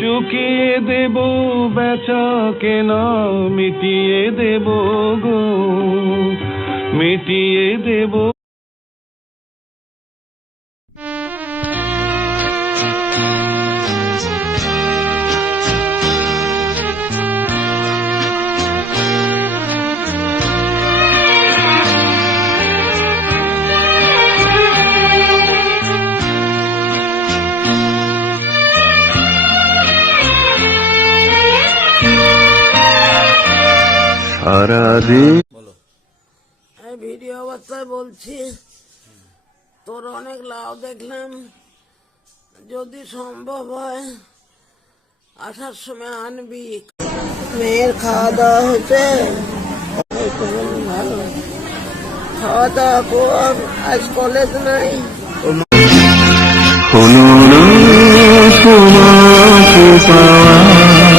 চুকিয়ে দেব বেচা কেনা, মিটিয়ে দেব গো, মিটিয়ে দেব। সারাদিন ভিডিও অবস্থায় বলছি, তোর অনেক লাভ দেখলাম, যদি সম্ভব হয় আসার সময় আনবি। মেয়ের খাওয়া দাওয়া হয়েছে, ভালো খাওয়া দাওয়া কর, আজ কলেজ নাই।